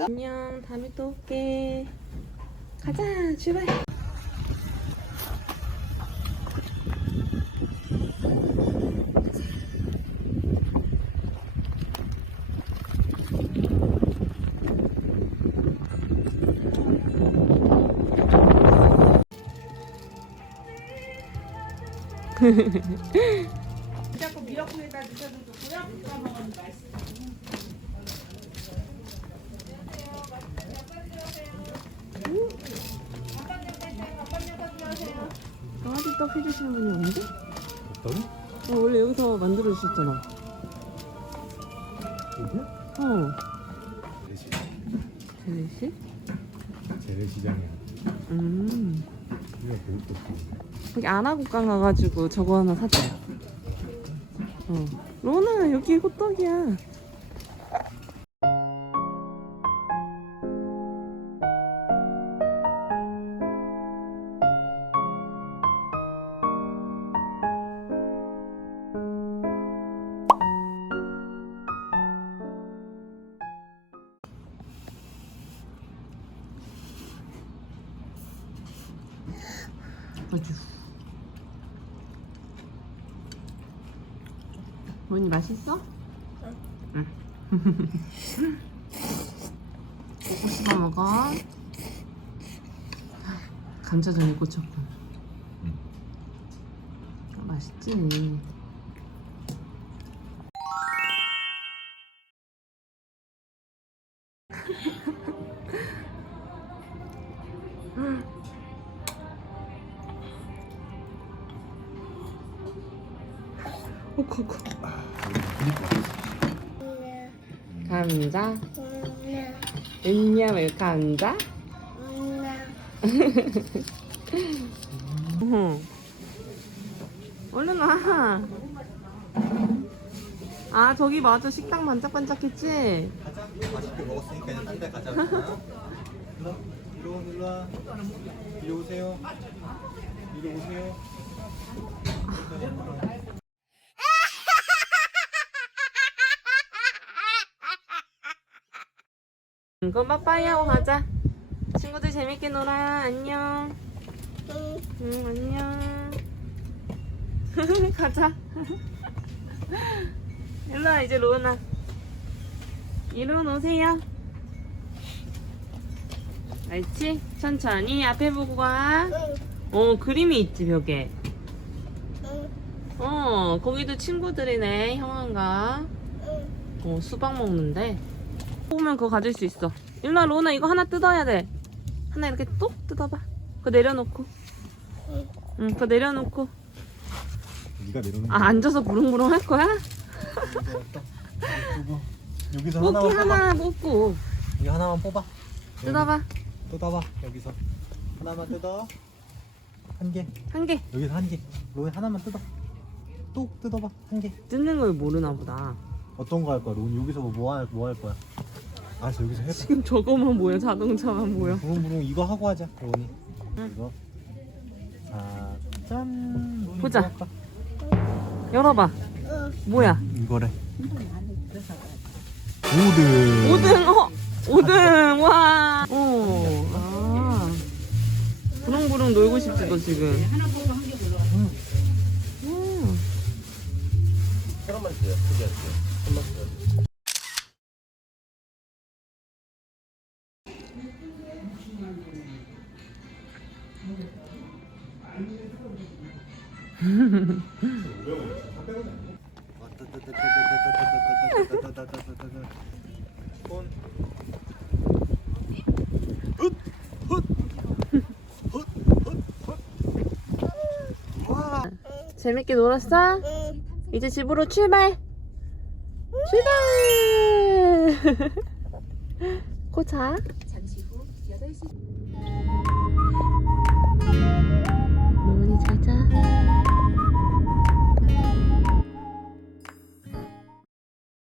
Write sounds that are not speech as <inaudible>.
안녕 다음에 또 올게. 가자 출발 자꾸 미역국에다 드셔도 좋고요. 볶아 먹으면 맛있어요. 강아지 떡 해주시는 분이 없는데? 어떤? 어, 원래 여기서 만들어 주셨잖아? 어 재래시 재래씨? 재래시장이야. 음 이거 배울 거 없어. 여기 안하고강 가가지고 저거 하나 사자. 어. 로나 여기 호떡이야. 아주 뭐니 맛있어? 응. <laughs> 꼬꼬 씹어 먹어. 감자전에 꽂혔고. 응. 맛있지. <laughs> 어, 그거. 감자. 왜냐면 감자? 응. 얼른 와. 아 저기 맞아 식당 반짝반짝했지? 가자. 맛있게 먹었으니까 이제 딴데 가자. <laughs> 일로 일로 일로 와. 이리 오세요. 이리 오세요. <laughs> 그럼 빠빠이 하고 가자. 친구들 재밌게 놀아. 안녕. 응, 안녕. <laughs> 가자. <laughs> 일로 와, 이제 로우나. 이리로 오세요. 알지? 천천히 앞에 보고 가. 어, 그림이 있지, 벽에. 어, 거기도 친구들이네, 형아인가? 어, 수박 먹는데. 뽑으면 그거 가질 수 있어. 일로와, 로우나 이거 하나 뜯어야 돼. 하나 이렇게 뚝 뜯어봐. 그거 내려놓고. 응, 그거 내려놓고. 네가 내려놓는 아, 앉아서 부릉부릉 할 거야? 거. 여기서 뽑기 하나만 뽑아. 하나 뽑고. 여기 하나만 뽑아. 뜯어봐. 뜯어봐. 여기서 하나만 뜯어. 한 개. 한 개. 여기서 한 개. 로이 하나만 뜯어. 뚝 뜯어봐. 한 개. 뜯는 걸 모르나 보다. 어떤 거 할 거야? 로이 여기서 뭐할 뭐 할 거야? 알았어 여기서 해봐. 지금 저거만 뭐야? 자동차만 뭐야? 부릉부릉 이거 하고 하자. 응. 이거. 자, 짠. 로이 보자. 열어봐. 뭐야? 이거래. 5등. 5등, 어! 5등, 와! 어, 아. 부릉부릉 놀고 싶지, 너 지금. 음. 하나만 주세요. 크게 할게요. 한번 재밌게 놀았어? 이제 집으로 출발! 출발! <laughs> 고자.